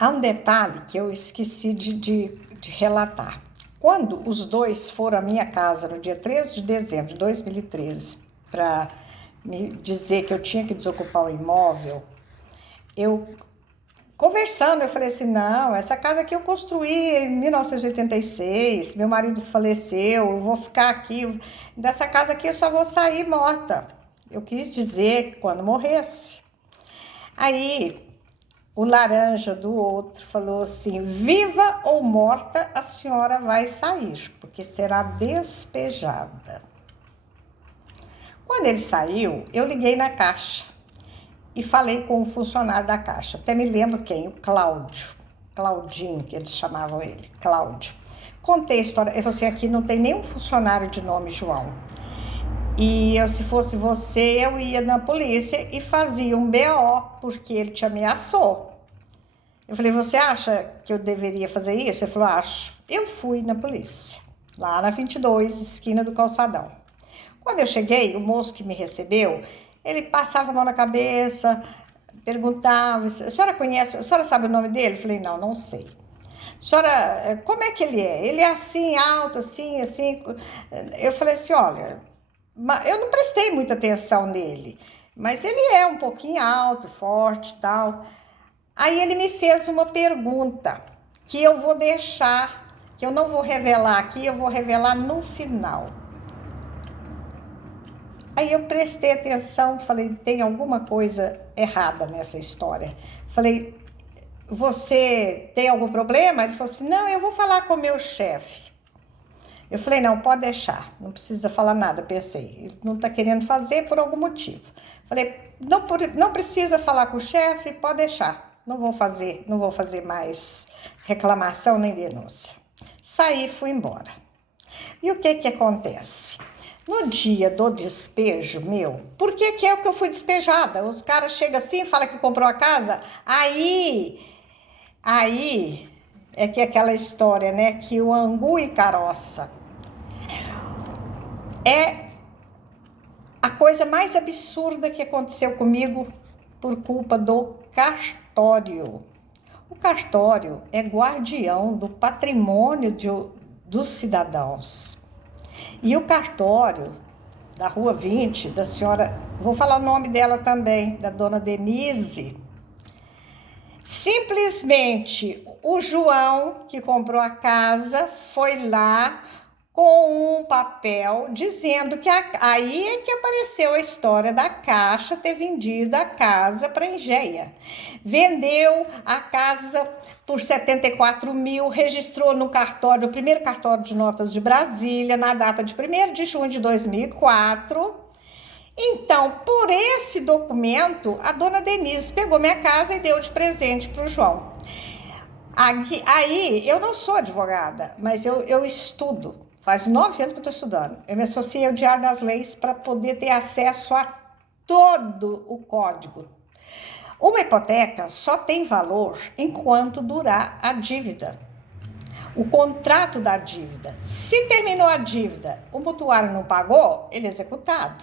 Há um detalhe que eu esqueci de relatar. Quando os dois foram à minha casa no dia 13 de dezembro de 2013 para me dizer que eu tinha que desocupar o imóvel, eu conversando, eu falei assim, não, essa casa aqui eu construí em 1986, meu marido faleceu, eu vou ficar aqui, dessa casa aqui eu só vou sair morta. Eu quis dizer que quando morresse. Aí o laranja do outro falou assim, viva ou morta, a senhora vai sair, porque será despejada. Quando ele saiu, eu liguei na Caixa e falei com o funcionário da Caixa. Até me lembro quem, o Cláudio. Claudinho, que eles chamavam ele, Cláudio. Contei a história, ele falou assim, aqui não tem nenhum funcionário de nome João. E se fosse você, eu ia na polícia e fazia um BO, porque ele te ameaçou. Eu falei, você acha que eu deveria fazer isso? Ele falou, acho. Eu fui na polícia, lá na 22, esquina do Calçadão. Quando eu cheguei, o moço que me recebeu, ele passava a mão na cabeça, perguntava, a senhora conhece, a senhora sabe o nome dele? Eu falei, não, não sei. A senhora, como é que ele é? Ele é assim, alto, assim, assim. Eu falei assim, olha, eu não prestei muita atenção nele, mas ele é um pouquinho alto, forte e tal. Aí ele me fez uma pergunta que eu vou deixar, que eu não vou revelar aqui, eu vou revelar no final. Aí eu prestei atenção, falei, tem alguma coisa errada nessa história. Falei, você tem algum problema? Ele falou assim, não, eu vou falar com o meu chefe. Eu falei, não, pode deixar, não precisa falar nada, pensei. Ele não está querendo fazer por algum motivo. Falei, não precisa falar com o chefe, pode deixar. Não vou fazer mais reclamação nem denúncia. Saí, fui embora. E o que acontece? No dia do despejo meu, por que é que eu fui despejada? Os caras chegam assim, falam que comprou a casa, aí é que é aquela história, né? Que o angu e caroça é a coisa mais absurda que aconteceu comigo por culpa do cartório. O cartório é guardião do patrimônio dos cidadãos. E o cartório da Rua 20, da senhora, vou falar o nome dela também, da dona Denise, simplesmente o João, que comprou a casa, foi lá com um papel dizendo que aí é que apareceu a história da Caixa ter vendido a casa para a Engeia. Vendeu a casa por 74 mil, registrou no cartório, o primeiro cartório de notas de Brasília, na data de 1º de junho de 2004. Então, por esse documento, a dona Denise pegou minha casa e deu de presente para o João. Aí, eu não sou advogada, mas eu estudo. Faz 9 anos que eu estou estudando. Eu me associei ao Diário das Leis para poder ter acesso a todo o código. Uma hipoteca só tem valor enquanto durar a dívida. O contrato da dívida. Se terminou a dívida, o mutuário não pagou, ele é executado.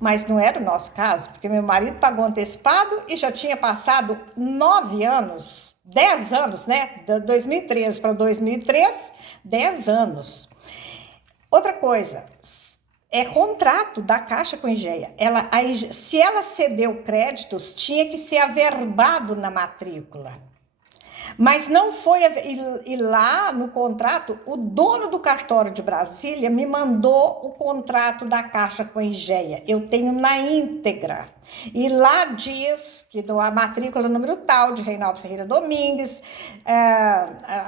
Mas não era o nosso caso, porque meu marido pagou antecipado e já tinha passado 9 anos, 10 anos, né? De 2013 para 2003, 10 anos. Outra coisa, é contrato da Caixa com a Engeia. Se ela cedeu créditos, tinha que ser averbado na matrícula. Mas não foi, e lá no contrato, o dono do cartório de Brasília me mandou o contrato da Caixa com a Engeia. Eu tenho na íntegra. E lá diz que a matrícula número tal de Reinaldo Ferreira Domingues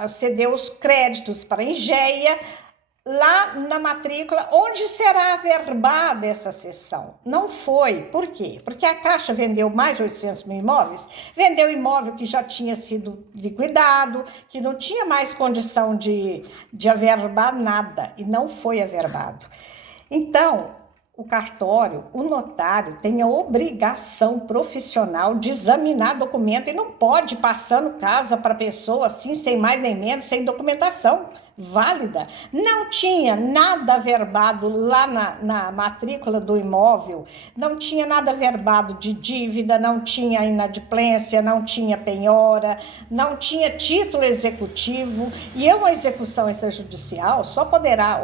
cedeu os créditos para a Engeia, lá na matrícula, onde será averbada essa cessão. Não foi. Por quê? Porque a Caixa vendeu mais de 800 mil imóveis, vendeu imóvel que já tinha sido liquidado, que não tinha mais condição de averbar nada, e não foi averbado. Então, o cartório, o notário, tem a obrigação profissional de examinar documento e não pode ir passando casa para pessoa assim, sem mais nem menos, sem documentação. válida, não tinha nada averbado lá na matrícula do imóvel, não tinha nada averbado de dívida, não tinha inadimplência, não tinha penhora, não tinha título executivo, e uma execução extrajudicial só poderá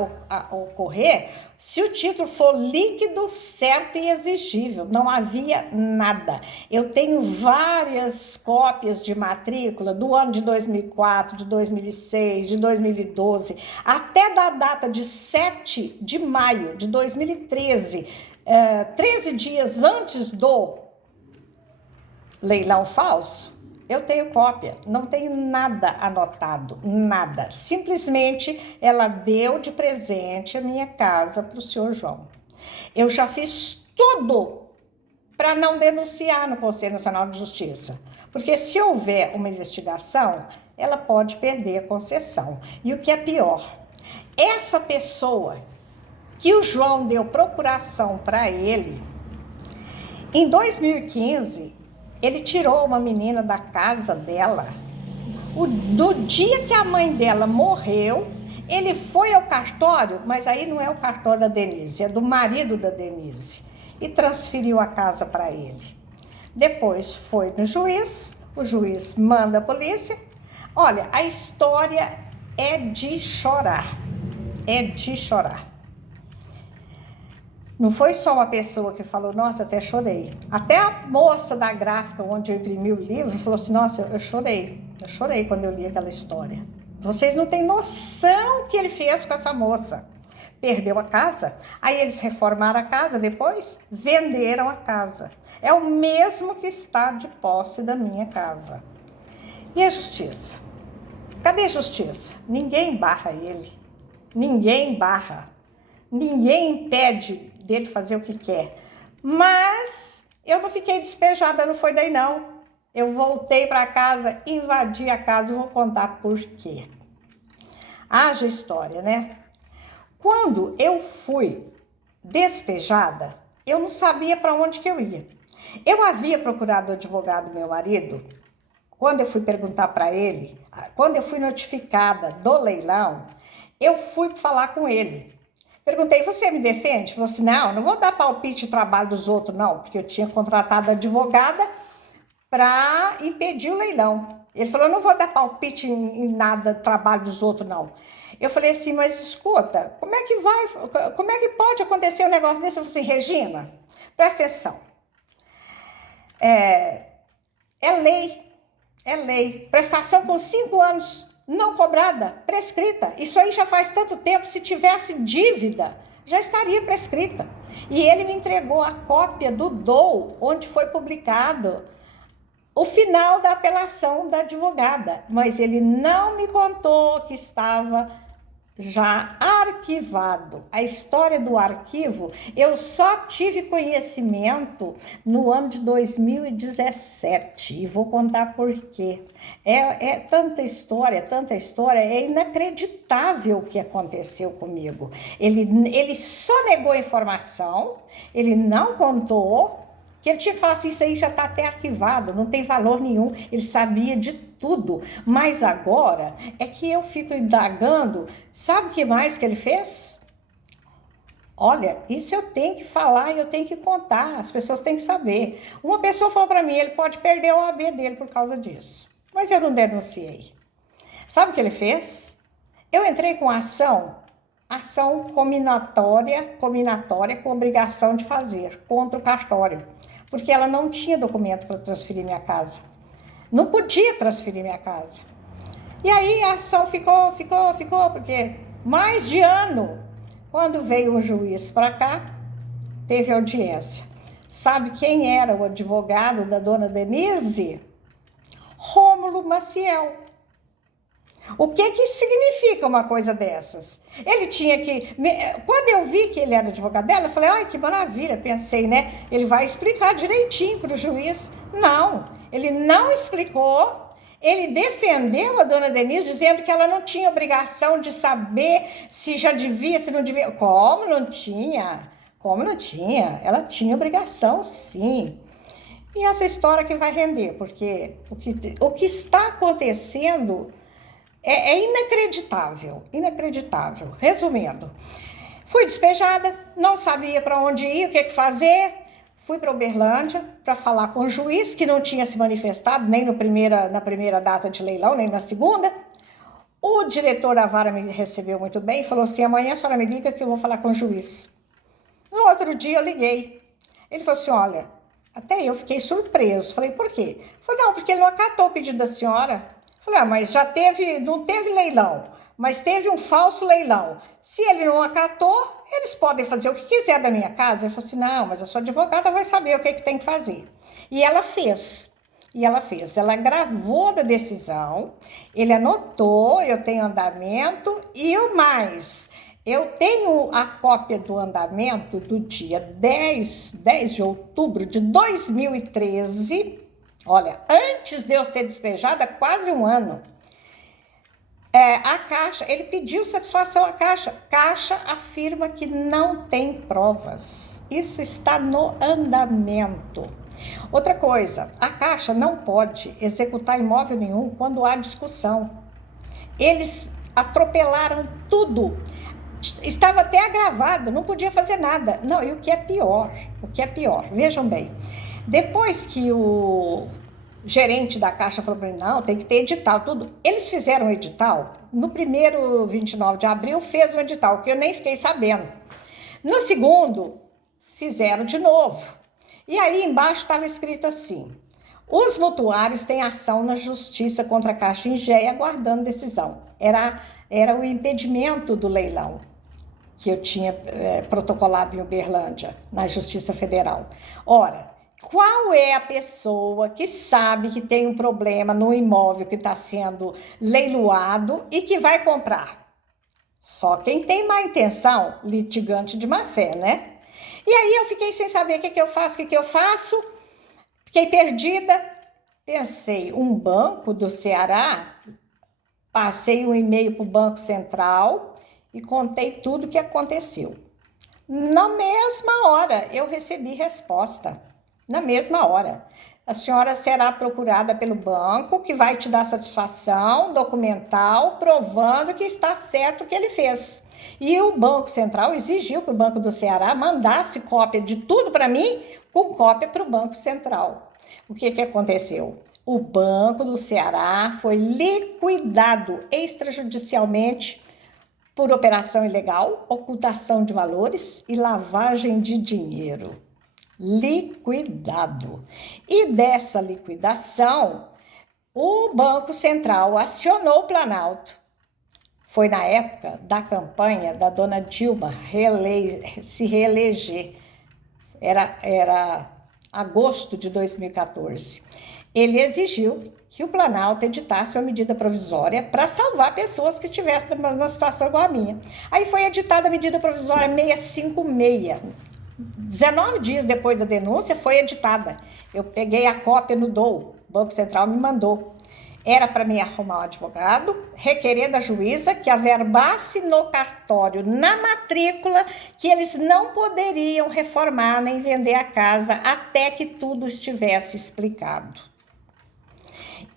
ocorrer se o título for líquido, certo e exigível. Não havia nada. Eu tenho várias cópias de matrícula do ano de 2004, de 2006, de 2012, até da data de 7 de maio de 2013, 13 dias antes do leilão falso. Eu tenho cópia, não tenho nada anotado, nada. Simplesmente ela deu de presente a minha casa para o senhor João. Eu já fiz tudo para não denunciar no Conselho Nacional de Justiça, porque se houver uma investigação, ela pode perder a concessão. E o que é pior, essa pessoa que o João deu procuração para ele, em 2015, ele tirou uma menina da casa dela. Do dia que a mãe dela morreu, ele foi ao cartório, mas aí não é o cartório da Denise, é do marido da Denise, e transferiu a casa para ele. Depois foi no juiz, o juiz manda a polícia. Olha, a história é de chorar, é de chorar. Não foi só uma pessoa que falou, nossa, até chorei. Até a moça da gráfica, onde eu imprimi o livro, falou assim, nossa, eu chorei quando eu li aquela história. Vocês não têm noção o que ele fez com essa moça. Perdeu a casa, aí eles reformaram a casa, depois venderam a casa. É o mesmo que está de posse da minha casa. E a justiça? Cadê a justiça? Ninguém barra ele, ninguém barra, ninguém impede dele fazer o que quer. Mas eu não fiquei despejada, não foi daí não. Eu voltei para casa, invadi a casa, vou contar por quê. Haja história, né? Quando eu fui despejada, eu não sabia para onde que eu ia. Eu havia procurado o advogado do meu marido, quando eu fui perguntar para ele, quando eu fui notificada do leilão, eu fui falar com ele. Perguntei, você me defende? Ele falou assim, não vou dar palpite de trabalho dos outros, não, porque eu tinha contratado advogada para impedir o leilão. Ele falou, não vou dar palpite em nada, trabalho dos outros, não. Eu falei assim, mas escuta, como é que pode acontecer um negócio desse? Eu falei assim, Regina, presta atenção. É lei. Prestação com 5 anos não cobrada, prescrita. Isso aí já faz tanto tempo, se tivesse dívida, já estaria prescrita. E ele me entregou a cópia do DOU, onde foi publicado o final da apelação da advogada, mas ele não me contou que estava já arquivado. A história do arquivo, eu só tive conhecimento no ano de 2017, e vou contar por quê. É tanta história, é inacreditável o que aconteceu comigo. Ele só negou a informação, ele não contou, que ele tinha que falar assim, isso aí já está até arquivado, não tem valor nenhum, ele sabia de tudo, mas agora é que eu fico indagando, sabe o que mais que ele fez? Olha, isso eu tenho que falar e eu tenho que contar, as pessoas têm que saber. Uma pessoa falou para mim, ele pode perder o OAB dele por causa disso, mas eu não denunciei. Sabe o que ele fez? Eu entrei com ação combinatória com obrigação de fazer contra o cartório, porque ela não tinha documento para transferir minha casa. Não podia transferir minha casa. E aí a ação ficou, porque mais de ano, quando veio o juiz para cá, teve audiência. Sabe quem era o advogado da dona Denise? Rômulo Maciel. O que significa uma coisa dessas? Ele tinha que... Quando eu vi que ele era advogado dela, eu falei, ai, que maravilha, pensei, né? Ele vai explicar direitinho para o juiz. Não, ele não explicou. Ele defendeu a dona Denise, dizendo que ela não tinha obrigação de saber se já devia, se não devia. Como não tinha? Ela tinha obrigação, sim. E essa história que vai render, porque o que está acontecendo É inacreditável, inacreditável. Resumindo, fui despejada, não sabia para onde ir, o que fazer. Fui para Uberlândia para falar com o juiz, que não tinha se manifestado nem no na primeira data de leilão, nem na segunda. O diretor da vara me recebeu muito bem e falou assim: amanhã a senhora me liga que eu vou falar com o juiz. No outro dia eu liguei. Ele falou assim: olha, até eu fiquei surpreso. Falei: por quê? Ele falou: não, porque ele não acatou o pedido da senhora. Falei: ah, mas já teve, não teve leilão, mas teve um falso leilão. Se ele não acatou, eles podem fazer o que quiser da minha casa. Ele falou assim: não, mas a sua advogada vai saber o que tem que fazer. E ela fez. Ela gravou da decisão, ele anotou, eu tenho andamento e o mais. Eu tenho a cópia do andamento do dia 10 de outubro de 2013. Olha, antes de eu ser despejada, quase um ano. A Caixa, ele pediu satisfação à Caixa. Caixa afirma que não tem provas. Isso está no andamento. Outra coisa, a Caixa não pode executar imóvel nenhum quando há discussão. Eles atropelaram tudo. Estava até agravado, não podia fazer nada. Não, e o que é pior, vejam bem, depois que o gerente da Caixa falou para mim: não, tem que ter edital, tudo. Eles fizeram o edital, no primeiro 29 de abril fez um edital, que eu nem fiquei sabendo. No segundo, fizeram de novo. E aí embaixo estava escrito assim: os mutuários têm ação na justiça contra a Caixa em Géia aguardando decisão. Era o impedimento do leilão que eu tinha protocolado em Uberlândia, na Justiça Federal. Ora, qual é a pessoa que sabe que tem um problema no imóvel que está sendo leiloado e que vai comprar? Só quem tem má intenção, litigante de má fé, né? E aí eu fiquei sem saber o que eu faço, fiquei perdida, pensei, um banco do Ceará, passei um e-mail para o Banco Central e contei tudo o que aconteceu. Na mesma hora eu recebi resposta, na mesma hora. A senhora será procurada pelo banco, que vai te dar satisfação documental, provando que está certo o que ele fez. E o Banco Central exigiu que o Banco do Ceará mandasse cópia de tudo para mim, com cópia para o Banco Central. O que aconteceu? O Banco do Ceará foi liquidado extrajudicialmente por operação ilegal, ocultação de valores e lavagem de dinheiro. Liquidado. E dessa liquidação, o Banco Central acionou o Planalto. Foi na época da campanha da dona Dilma se reeleger. Era agosto de 2014. Ele exigiu que o Planalto editasse uma medida provisória para salvar pessoas que estivessem numa situação igual a minha. Aí foi editada a medida provisória 656. 19 dias depois da denúncia foi editada. Eu peguei a cópia no DOU, o Banco Central me mandou. Era para mim arrumar um advogado, requerer da juíza que averbasse no cartório, na matrícula, que eles não poderiam reformar nem vender a casa até que tudo estivesse explicado.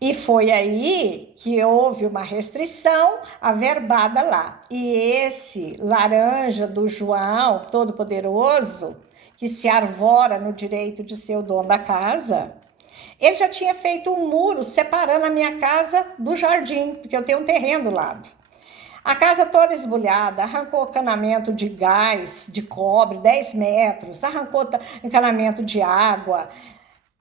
E foi aí que houve uma restrição averbada lá. E esse laranja do João, todo-poderoso, que se arvora no direito de ser o dono da casa, ele já tinha feito um muro separando a minha casa do jardim, porque eu tenho um terreno do lado. A casa toda esbulhada, arrancou encanamento de gás, de cobre, 10 metros, arrancou encanamento de água.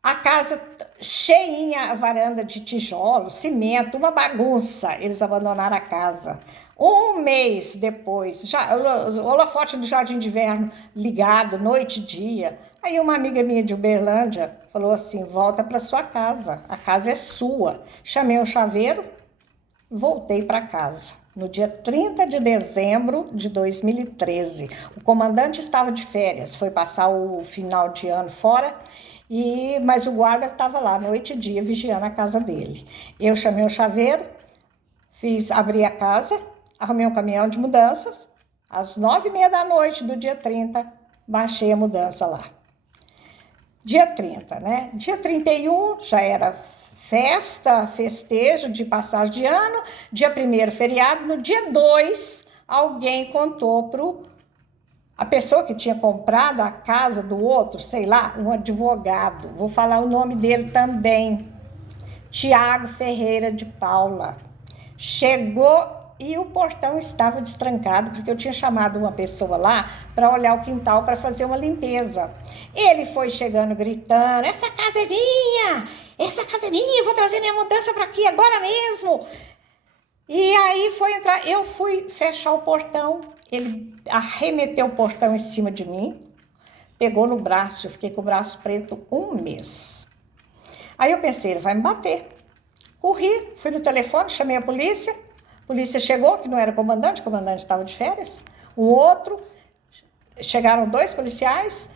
A casa cheinha, a varanda de tijolo, cimento, uma bagunça. Eles abandonaram a casa. Um mês depois, o holofote do Jardim de Inverno ligado, noite e dia. Aí uma amiga minha de Uberlândia falou assim: volta para sua casa, a casa é sua. Chamei um chaveiro, voltei para casa. No dia 30 de dezembro de 2013. O comandante estava de férias, foi passar o final de ano fora. Mas o guarda estava lá noite e dia vigiando a casa dele. Eu chamei o chaveiro, abri a casa, arrumei um caminhão de mudanças. Às 9h30 da noite do dia 30, baixei a mudança lá. Dia 30, né? Dia 31 já era festa, festejo de passagem de ano, dia 1º feriado, no dia 2, alguém contou a pessoa que tinha comprado a casa do outro, sei lá, um advogado, vou falar o nome dele também, Tiago Ferreira de Paula. Chegou e o portão estava destrancado, porque eu tinha chamado uma pessoa lá para olhar o quintal para fazer uma limpeza. Ele foi chegando gritando: essa casa é minha! Essa casa é minha! Eu vou trazer minha mudança para aqui agora mesmo! E aí foi entrar, eu fui fechar o portão, ele arremeteu o portão em cima de mim, pegou no braço, eu fiquei com o braço preto 1 mês. Aí eu pensei, ele vai me bater. Corri, fui no telefone, chamei a polícia chegou, que não era o comandante estava de férias, o outro, chegaram 2 policiais,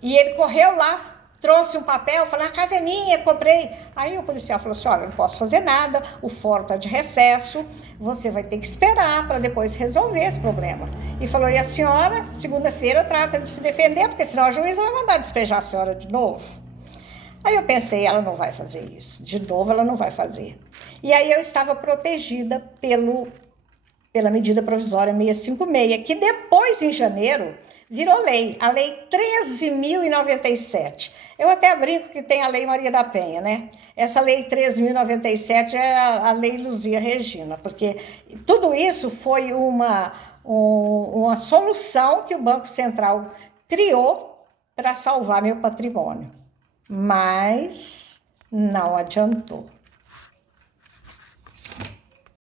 e ele correu lá, trouxe um papel, falou: a casa é minha, comprei. Aí o policial falou assim: olha, eu não posso fazer nada, o fórum está de recesso, você vai ter que esperar para depois resolver esse problema. E falou: e a senhora, segunda-feira, trata de se defender, porque senão a juíza vai mandar despejar a senhora de novo. Aí eu pensei, ela não vai fazer isso, de novo ela não vai fazer. E aí eu estava protegida pela medida provisória 656, que depois, em janeiro, virou lei, a lei 13.097. Eu até brinco que tem a lei Maria da Penha, né? Essa lei 13.097 é a lei Luzia Regina, porque tudo isso foi uma solução que o Banco Central criou para salvar meu patrimônio. Mas não adiantou.